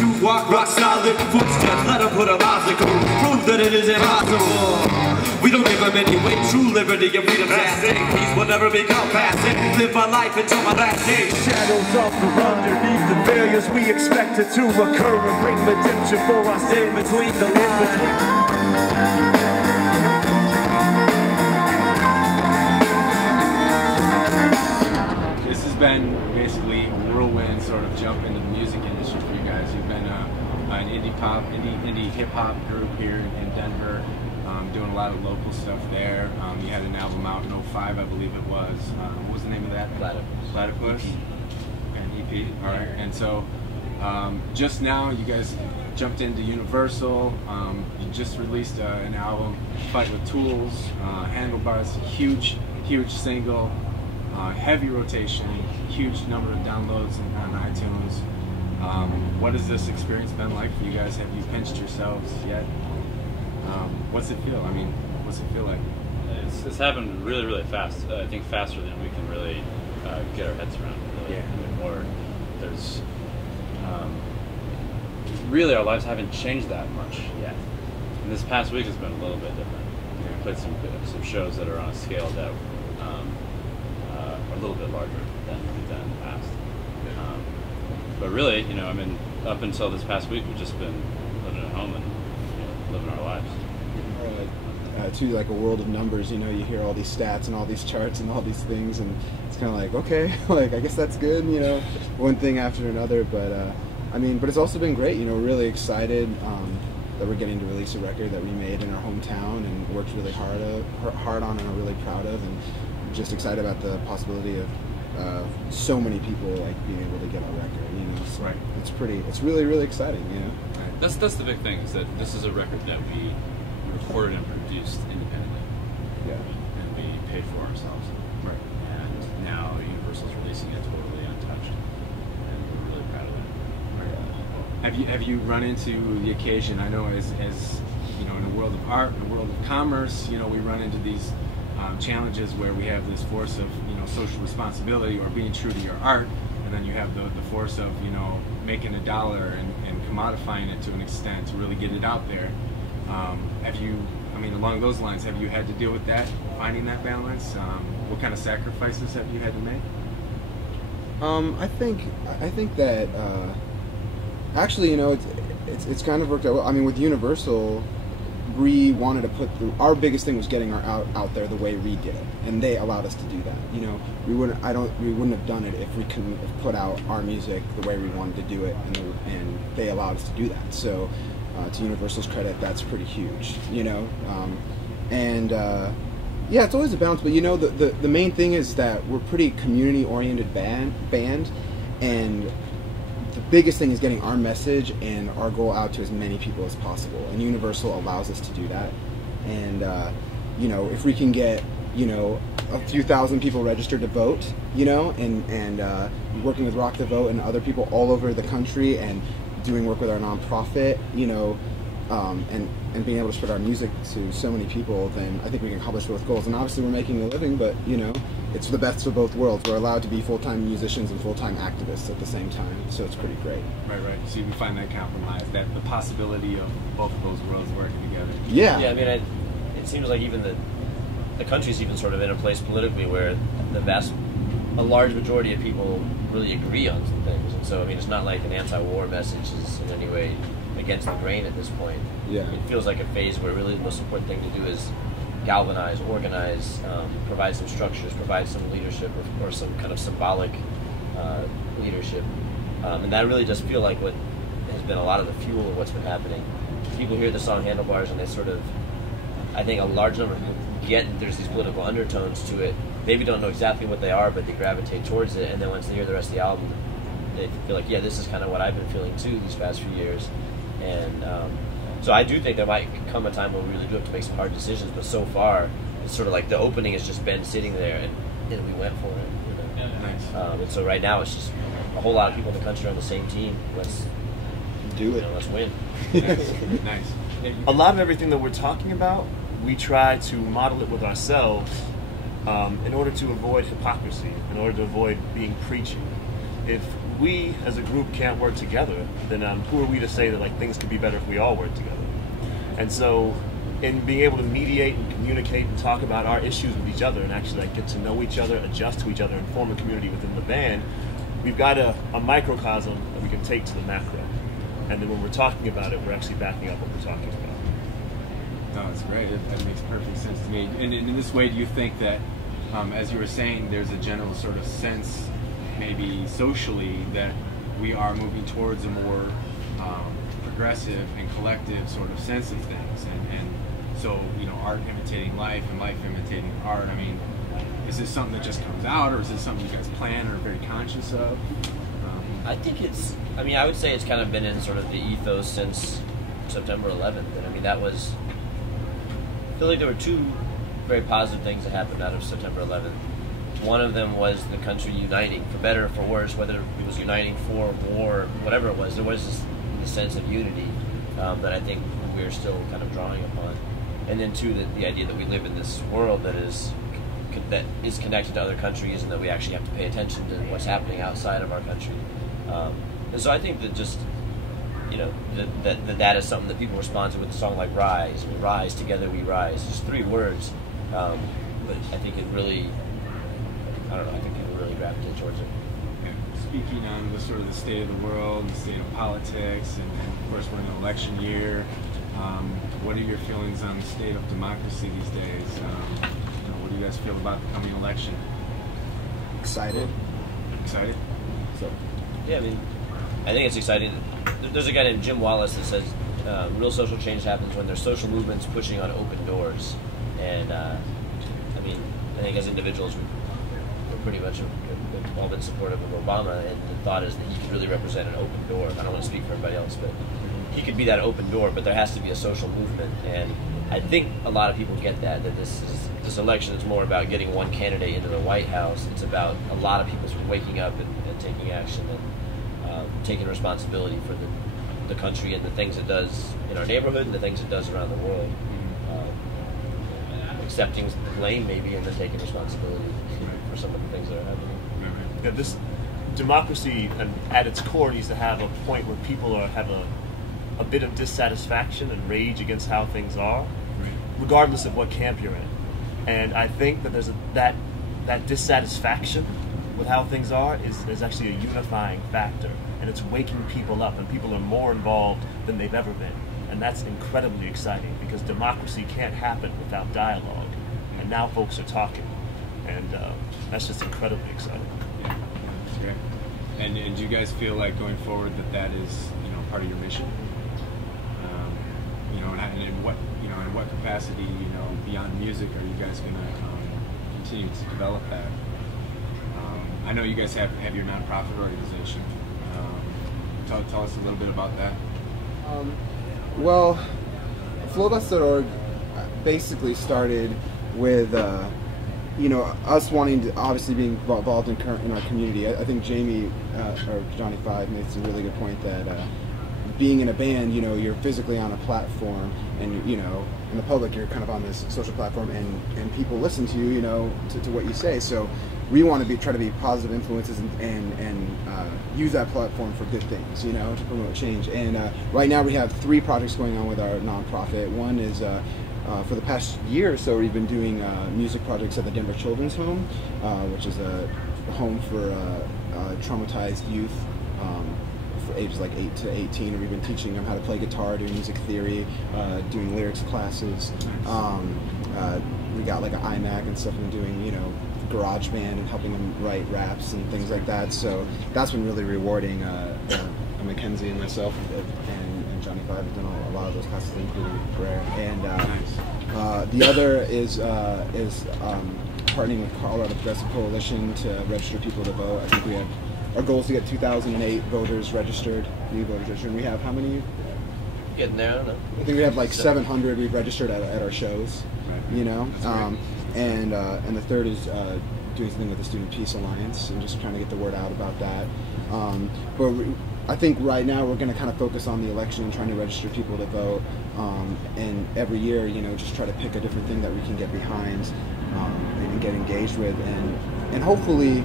to walk rock solid footsteps. Let them put a obstacle, prove that it is impossible. We don't give them any weight. True liberty and freedom's at stake. Peace will never become passive. Live my life until my last day. Shadows of the underneath the failures we expected to occur and bring redemption for us in between the lines. This has been basically a whirlwind sort of jump into the music industry for you guys. You've been an indie hip hop group here in Denver, doing a lot of local stuff there. You had an album out in 05, I believe it was. What was the name of that? Platypus. An EP. All right. And so just now you guys jumped into Universal. You just released an album, Fight with Tools, Handlebars, huge single. Heavy rotation, huge number of downloads on iTunes. What has this experience been like for you guys? Have you pinched yourselves yet? What's it feel? I mean, what's it feel like? It's happened really, really fast. I think faster than we can really get our heads around. Really. Yeah. I mean, or there's really our lives haven't changed that much yet. And this past week has been a little bit different. Yeah. We played some shows that are on a scale that are a little bit larger than we've done in the past. But really, you know, I mean, up until this past week, we've just been living at home and living our lives. To like a world of numbers, you know, you hear all these stats and all these charts and all these things, and it's kind of like, okay, like I guess that's good, you know, one thing after another. But I mean, but it's also been great, you know, really excited that we're getting to release a record that we made in our hometown and worked really hard on and are really proud of, and just excited about the possibility of so many people like being able to get our record, you know. So right. It's really, really exciting, you know. Right. That's the big thing, is that this is a record that we recorded and produced independently. Yeah. And we paid for ourselves. Right. And now Universal's releasing it totally untouched. And we're really proud of it. Right. Have you run into the occasion? I know as you know, in the world of art, in the world of commerce, you know, we run into these challenges where we have this force of, you know, social responsibility or being true to your art, and then you have the force of, you know, making a dollar and commodifying it to an extent to really get it out there. Have you, I mean, along those lines, have you had to deal with that, finding that balance? What kind of sacrifices have you had to make? I think that actually, you know, it's kind of worked out well. I mean, with Universal, we wanted to put our biggest thing was getting our out there the way we did it, and they allowed us to do that. You know, we wouldn't have done it if we couldn't have put out our music the way we wanted to do it, and they allowed us to do that. So, to Universal's credit, that's pretty huge. You know, yeah, it's always a balance. But you know, the main thing is that we're pretty community oriented band, and the biggest thing is getting our message and our goal out to as many people as possible, and Universal allows us to do that. And you know, if we can get, you know, a few thousand people registered to vote, you know, and working with Rock the Vote and other people all over the country, and doing work with our nonprofit, you know, and being able to spread our music to so many people, then I think we can accomplish both goals. And obviously we're making a living, but you know, it's the best of both worlds. We're allowed to be full-time musicians and full-time activists at the same time, so it's pretty great. Right. So you can find that compromise, that the possibility of both of those worlds working together. Yeah. Yeah, I mean, it seems like even the country's even sort of in a place politically where a large majority of people really agree on some things. And so, I mean, it's not like an anti-war message is in any way against the grain at this point. Yeah. It feels like a phase where really the most important thing to do is galvanize, organize, provide some structures, provide some leadership, or some kind of symbolic leadership. And that really does feel like what has been a lot of the fuel of what's been happening. People hear the song Handlebars and they sort of, I think a large number of people get there's these political undertones to it. Maybe don't know exactly what they are, but they gravitate towards it, and then once they hear the rest of the album, they feel like, yeah, this is kind of what I've been feeling too these past few years. And so I do think there might come a time when we really do have to make some hard decisions, but so far, it's sort of like the opening has just been sitting there, and we went for it. You know? Nice. And so right now, it's just a whole lot of people in the country on the same team. Let's do it. Let's win. Nice. A lot of everything that we're talking about, we try to model it with ourselves in order to avoid hypocrisy, in order to avoid being preachy. If we as a group can't work together, then who are we to say that like things could be better if we all work together? And so, in being able to mediate and communicate and talk about our issues with each other and actually like get to know each other, adjust to each other, and form a community within the band, we've got a microcosm that we can take to the macro. And then when we're talking about it, we're actually backing up what we're talking about. No, that's great. That makes perfect sense to me. And in this way, do you think that, as you were saying, there's a general sort of sense, maybe socially, that we are moving towards a more progressive and collective sort of sense of things, and so, you know, art imitating life and life imitating art. I mean, is this something that just comes out, or is this something you guys plan or are very conscious of? I think it's, I mean, I would say it's kind of been in sort of the ethos since September 11th. And I mean, that was, I feel like there were two very positive things that happened out of September 11th. One of them was the country uniting, for better or for worse, whether it was uniting for war, whatever it was, there was this sense of unity that I think we're still kind of drawing upon. And then two, the idea that we live in this world that is connected to other countries, and that we actually have to pay attention to what's happening outside of our country. And so I think that just, you know, that is something that people respond to with a song like Rise. We rise, together we rise. Just 3 words. But I think it really, I don't know, I think people really gravitate towards it. Speaking on the sort of the state of the world, the state of politics, and of course we're in an election year, what are your feelings on the state of democracy these days? You know, what do you guys feel about the coming election? Excited. Excited? So. Yeah, I mean, I think it's exciting. There's a guy named Jim Wallace that says real social change happens when there's social movements pushing on open doors. And I mean, I think as individuals, we're pretty much all been supportive of Obama, and the thought is that he could really represent an open door. I don't want to speak for everybody else, but he could be that open door, but there has to be a social movement. And I think a lot of people get that this election is more about getting one candidate into the White House. It's about a lot of people sort of waking up and taking action and taking responsibility for the country and the things it does in our neighborhood and the things it does around the world. Accepting blame maybe, and then taking responsibility for some of the things that are happening. Yeah, this democracy at its core needs to have a point where people have a bit of dissatisfaction and rage against how things are, regardless of what camp you're in. And I think that there's that dissatisfaction with how things are is actually a unifying factor, and it's waking people up, and people are more involved than they've ever been. And that's incredibly exciting, because democracy can't happen without dialogue, and now folks are talking, and that's just incredibly exciting. Yeah, that's great. And do you guys feel like going forward that is, you know, part of your mission? You know, and in what, you know, in what capacity, you know, beyond music, are you guys going to continue to develop that? I know you guys have your nonprofit organization. Tell us a little bit about that. Well, Flobots.org basically started with, you know, us wanting to obviously being involved in our community. I think Jamie or Johnny Five makes a really good point that being in a band, you know, you're physically on a platform, and you know, in the public, you're kind of on this social platform, and people listen to you, you know, to what you say. So we want to try to be positive influences and use that platform for good things, you know, to promote change. And right now we have 3 projects going on with our nonprofit. One is for the past year or so, we've been doing music projects at the Denver Children's Home, which is a home for traumatized youth for ages like 8 to 18. And we've been teaching them how to play guitar, doing music theory, doing lyrics classes. We got like an iMac and stuff, and doing, you know, GarageBand and helping them write raps and things like that. So that's been really rewarding. Mackenzie and myself and Johnny Five have done a lot of those classes, including prayer. And the other is partnering with Colorado Progressive Coalition to register people to vote. I think we have our goal is to get 2008 voters registered, new voters registered. And we have how many? Getting there, I don't know. I think we have like 700 we've registered at our shows. You know, and the third is doing something with the Student Peace Alliance and just trying to get the word out about that. But I think right now we're going to kind of focus on the election and trying to register people to vote. And every year, you know, just try to pick a different thing that we can get behind and get engaged with, and hopefully